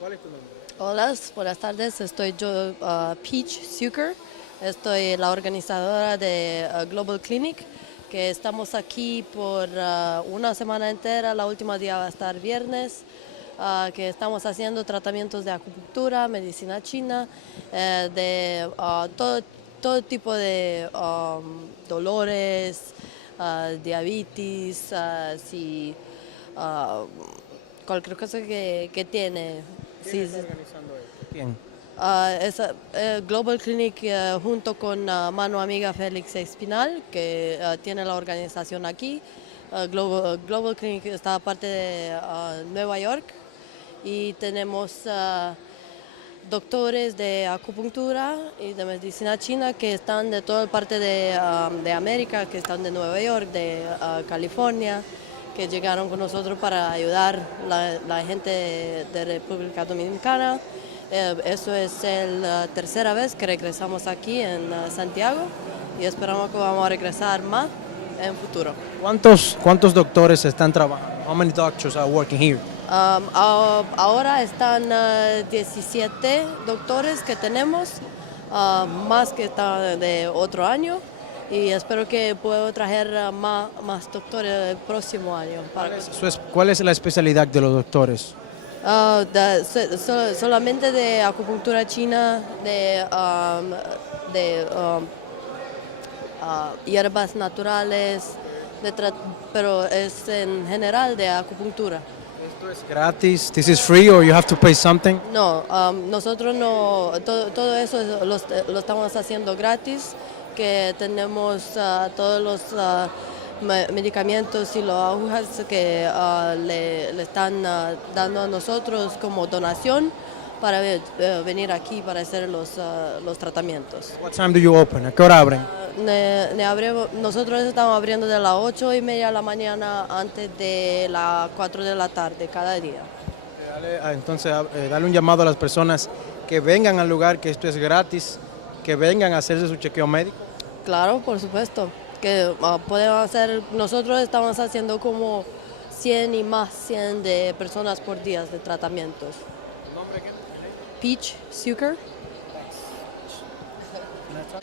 ¿Cuál es tu nombre? Hola, buenas tardes. Estoy yo, Peach Zucker. Estoy la organizadora de Global Clinic, que estamos aquí por una semana entera. La última día va a estar viernes, que estamos haciendo tratamientos de acupuntura, medicina china, de todo tipo de dolores, diabetes, si, ah, cualquier cosa que tiene. ¿Quién Sí, está sí. organizando esto? ¿Quién? Global Clinic junto con mano amiga Felix Espinal, que tiene la organización aquí. Global Clinic está parte de Nueva York y tenemos doctores de acupuntura y de medicina china que están de toda parte de América, que están de Nueva York, de California, que llegaron con nosotros para ayudar la gente de República Dominicana. Eso es la tercera vez que regresamos aquí en Santiago y esperamos que vamos a regresar más en futuro. ¿Cuántos doctores están trabajando? How many doctors are working here? Ahora están 17 doctores que tenemos, más que están de otro año, y espero que pueda traer más doctores el próximo año. ¿Cuál es la especialidad de los doctores? Solamente de acupuntura china, de hierbas naturales, pero es en general de acupuntura. ¿Esto es gratis? ¿This is free or you have to pay something? No, nosotros no, todo eso lo estamos haciendo gratis, que tenemos todos los medicamentos y las agujas que le están dando a nosotros como donación para venir aquí para hacer los tratamientos. What time do you open? ¿A qué hora abren? Nosotros estamos abriendo de las 8:30 de la mañana antes de las 4 de la tarde cada día. Entonces, dale un llamado a las personas que vengan al lugar, que esto es gratis, que vengan a hacerse su chequeo médico. Claro, por supuesto, que podemos hacer, nosotros estamos haciendo como 100 y más 100 de personas por día de tratamientos. ¿Nombre qué? Peach Zucker.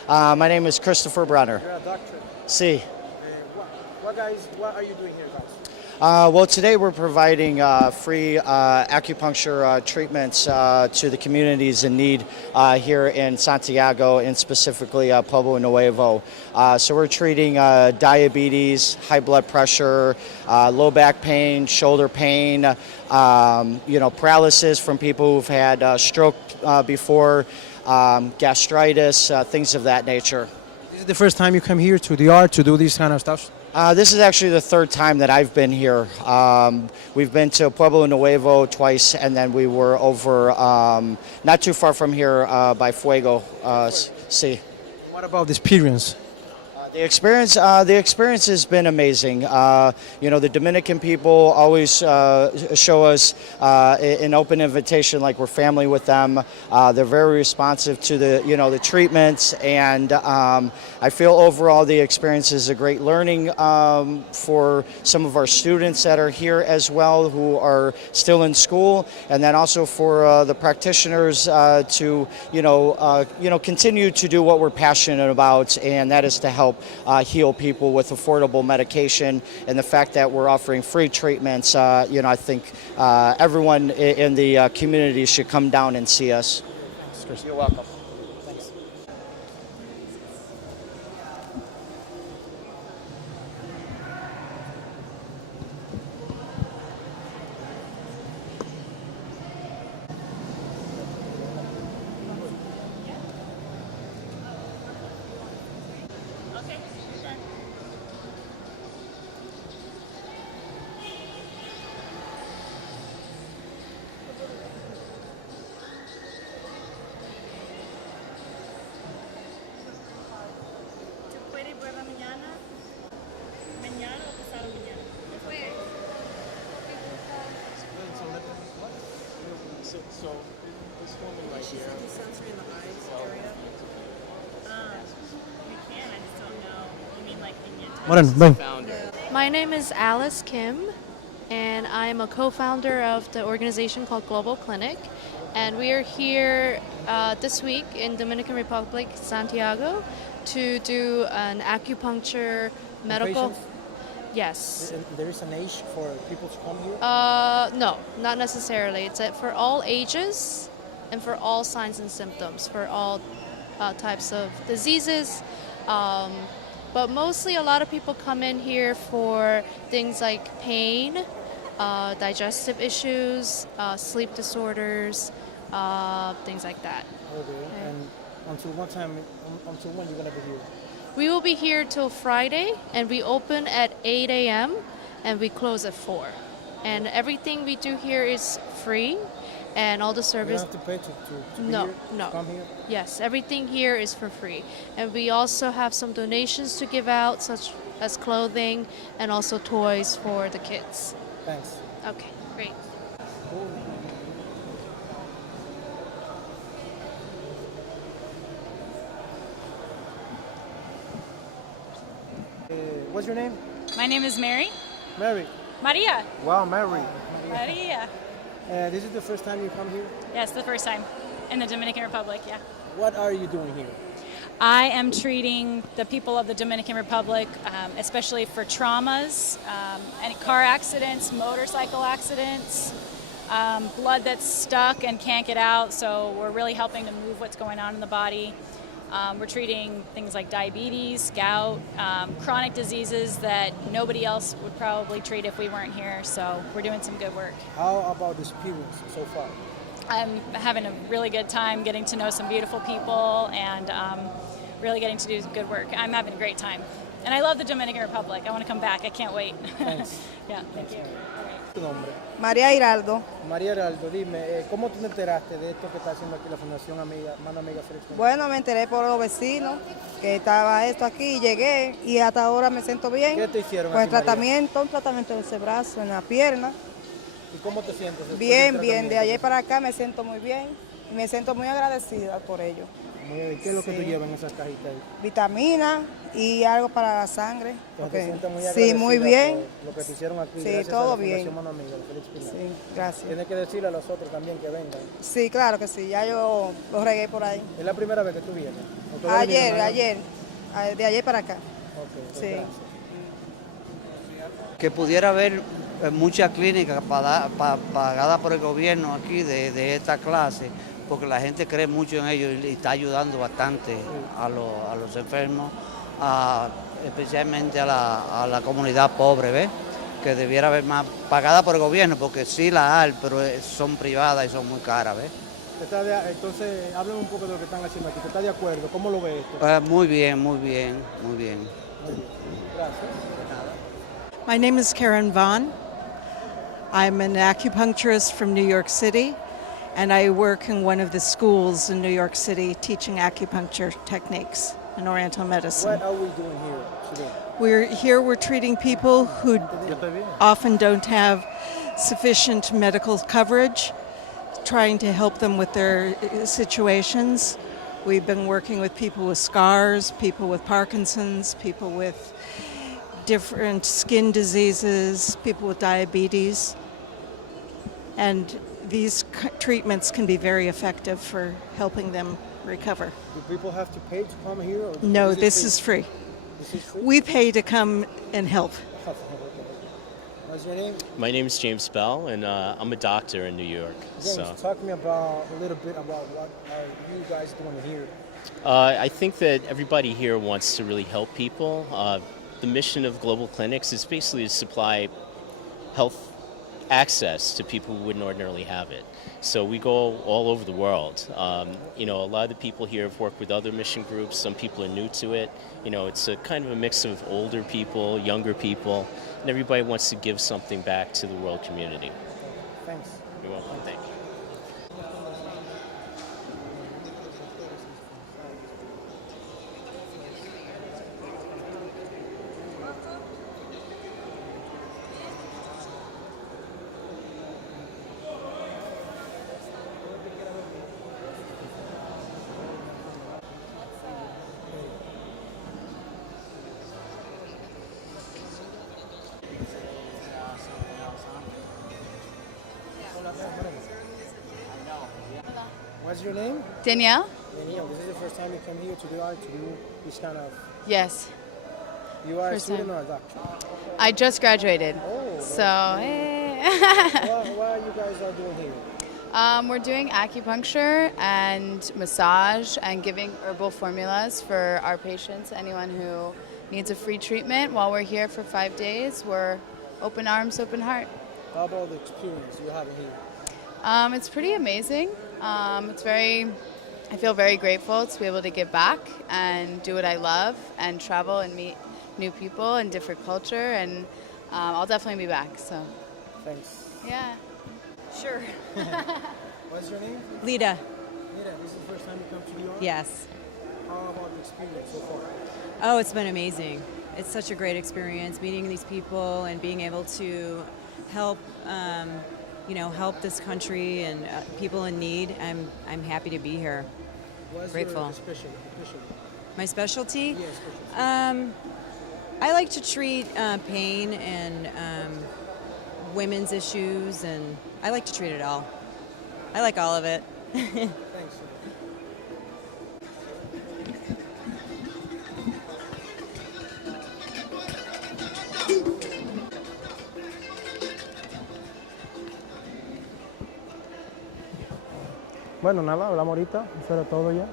My name is Christopher Brunner. You're a doctor. See. What are you doing here, guys? Well, today we're providing free acupuncture treatments to the communities in need here in Santiago and specifically Pueblo Nuevo. So we're treating diabetes, high blood pressure, low back pain, shoulder pain, paralysis from people who've had stroke before, gastritis, things of that nature. This is the first time you come here to the art to do this kind of stuff? This is actually the third time that I've been here. We've been to Pueblo Nuevo twice, and then we were over not too far from here by Fuego. See. What about the experience? The experience has been amazing. The Dominican people always show us an open invitation, like we're family with them. They're very responsive to the treatments, and I feel overall the experience is a great learning for some of our students that are here as well, who are still in school, and then also for the practitioners to continue to do what we're passionate about, and that is to help heal people with affordable medication. And the fact that we're offering free treatments, I think everyone in the community should come down and see us. You're welcome. Thanks. ¿Puede ir por la mañana? ¿Mañana o pasado mañana? Después. So this woman right here. We can, I just don't know. You mean like in your Moreno, ven. My name is Alice Kim, and I'm a co-founder of the organization called Global Clinic. And we are here this week in Dominican Republic, Santiago, to do an acupuncture medical. Patients? Yes. There is an age for people to come here? No, not necessarily. It's for all ages and for all signs and symptoms, for all types of diseases. But mostly a lot of people come in here for things like pain, digestive issues, sleep disorders, things like that. Okay. And until what time, until when you're going to be here? We will be here till Friday, and we open at 8 a.m. and we close at 4. And everything we do here is free, and all the You service. don't have to pay to be No, here, no. to come here? Yes, everything here is for free. And we also have some donations to give out, such as clothing and also toys for the kids. Thanks. Okay, great. What's your name? My name is Mary. Mary. Maria. Wow, Mary. Maria. This is the first time you come here? Yes, the first time in the Dominican Republic, yeah. What are you doing here? I am treating the people of the Dominican Republic, especially for traumas, any car accidents, motorcycle accidents, blood that's stuck and can't get out. So we're really helping to move what's going on in the body. We're treating things like diabetes, gout, chronic diseases that nobody else would probably treat if we weren't here. So we're doing some good work. How about the experience so far? I'm having a really good time getting to know some beautiful people and really getting to do good work. I'm having a great time. And I love the Dominican Republic. I want to come back. I can't wait. Thanks. Yeah, thank you. ¿Tu nombre? María Hiraldo. María Heraldo, dime, ¿cómo tú te enteraste de esto que está haciendo aquí la Fundación Amiga, Mano Amiga Felix Espinal? Bueno, me enteré por los vecinos que estaba esto aquí, llegué y hasta ahora me siento bien. ¿Qué te hicieron Pues aquí, María? tratamiento, un tratamiento en ese brazo, en la pierna. ¿Y cómo te sientes? después Bien, del bien, de tratamiento? ayer para acá me siento muy bien y me siento muy agradecida por ello. Muy bien. ¿Qué es lo que tú Sí. llevas en esas cajitas ahí? Vitaminas y algo para la sangre. Entonces, porque- te sientes muy sí, agradecida muy bien. por lo que te hicieron aquí. Sí, gracias a todo la bien. Fundación Mano Amiga de Felix Espinal. Sí, gracias. Tienes que decirle a los otros también que vengan. Sí, claro que sí, ya yo lo regué por ahí. ¿Es la primera vez que tú vienes? ¿O todavía Ayer, vienes más? ayer, de ayer para acá. Ok, pues Sí. gracias. Que pudiera haber muchas clínicas pagadas por el gobierno aquí de esta clase, porque la gente cree mucho en ellos y está ayudando bastante a los enfermos, especialmente a la comunidad pobre, ¿ves? Que debiera haber más pagada por el gobierno, porque sí la hay, pero son privadas y son muy caras, ¿ves? Entonces, háblame un poco de lo que están haciendo aquí. ¿Tú estás de acuerdo? ¿Cómo lo ves esto? Muy bien, muy bien, muy bien. Muy bien. Gracias. My name is Karen Vaughn. I'm an acupuncturist from New York City, and I work in one of the schools in New York City teaching acupuncture techniques and oriental medicine. What are we doing here today? We're treating people who often don't have sufficient medical coverage, trying to help them with their situations. We've been working with people with scars, people with Parkinson's, people with different skin diseases, people with diabetes. And these treatments can be very effective for helping them recover. Do people have to pay to come here? Or No, this is free. This is free? We pay to come and help. What's your name? My name is James Bell, and I'm a doctor in New York. James, talk to me about a little bit about what are you guys doing here. I think that everybody here wants to really help people. The mission of Global Clinics is basically to supply health access to people who wouldn't ordinarily have it. So we go all over the world. A lot of the people here have worked with other mission groups. Some people are new to it. It's a kind of a mix of older people, younger people, and everybody wants to give something back to the world community. Thanks. You're welcome. Thank you. Hola, What's your name? Danielle? Danielle, this is the first time you come here to do art, to do this kind of... Yes. You are First a student time. or a doctor? I just graduated. Oh, So, what you guys are doing here? we're doing acupuncture and massage and giving herbal formulas for our patients, anyone who needs a free treatment. While we're here for 5 days, we're open arms, open heart. How about the experience you have here? It's pretty amazing. I feel very grateful to be able to give back and do what I love and travel and meet new people and different culture, and I'll definitely be back. So, Thanks. yeah. Sure. What's your name? Lita, Mira, this is the first time you come to New York? yes. How about the experience so far? Oh, it's been amazing. It's such a great experience meeting these people and being able to help, help this country and people in need. I'm happy to be here. What's Grateful. your specialty? My specialty? Yes, specialty. I like to treat pain and women's issues, and I like to treat it all. I like all of it. Thanks. Bueno, nada, hablamos ahorita. Eso era todo ya.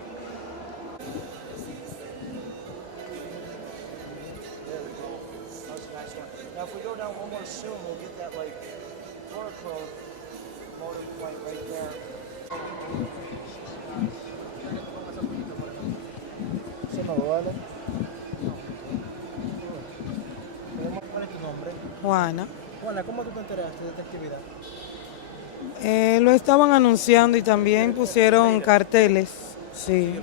Now, if we go down one more soon, we'll get that like chlorochrome motor point right there. ¿Se no duele? ¿Cuál es tu nombre? Juana. Juana, ¿cómo tú te enteraste de esta actividad? Lo estaban anunciando y también pusieron carteles. Sí,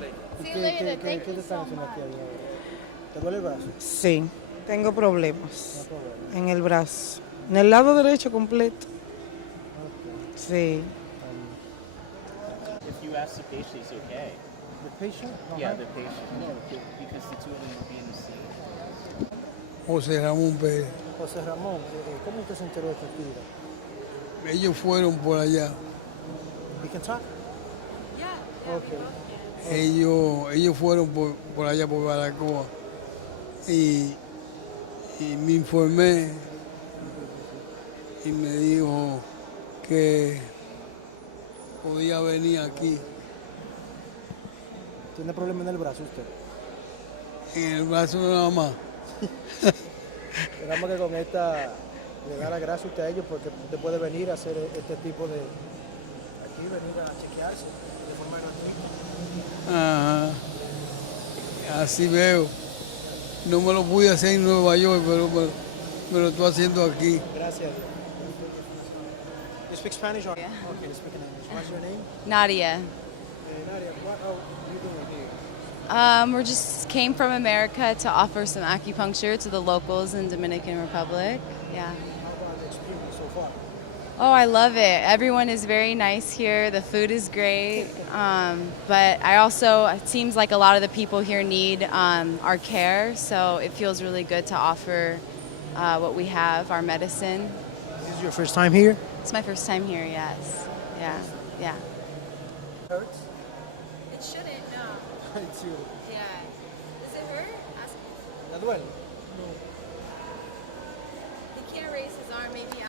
¿Qué te están haciendo aquí ahora? ¿Te duele el brazo? sí. Tengo problemas No problema. en el brazo. En el lado derecho completo. Sí. If you ask the patient, he's okay. The patient? Yeah, the patient. No, because the two of them will be in the scene. José Ramón Pérez. José Ramón, ¿cómo usted se enteró de esta actividad? Ellos fueron por allá. You can talk? Okay. Ellos fueron por allá por Baracoa. Y me informé y me dijo que podía venir aquí. ¿Tiene problema en el brazo usted? En el brazo nada más. Esperamos que con esta le da la gracia usted a ellos porque usted puede venir a hacer este tipo de... Aquí venir a chequearse de forma gratuita. Ajá. Así veo. No me lo pude hacer en Nueva York, pero me lo estoy haciendo aquí. Gracias. You speak Spanish or? Yeah. Okay, you speak in English. What's your name? Nadia. Nadia, what are you doing here? We just came from America to offer some acupuncture to the locals in Dominican Republic. Yeah. How about the experience so far? Oh, I love it. Everyone is very nice here. The food is great. But it seems like a lot of the people here need our care, so it feels really good to offer what we have, our medicine. This is your first time here? It's my first time here, yes. Yeah. Hurts? It shouldn't, no. It's you. Yeah. Does it hurt? Ask him. ¿Te duele? He can't raise his arm, maybe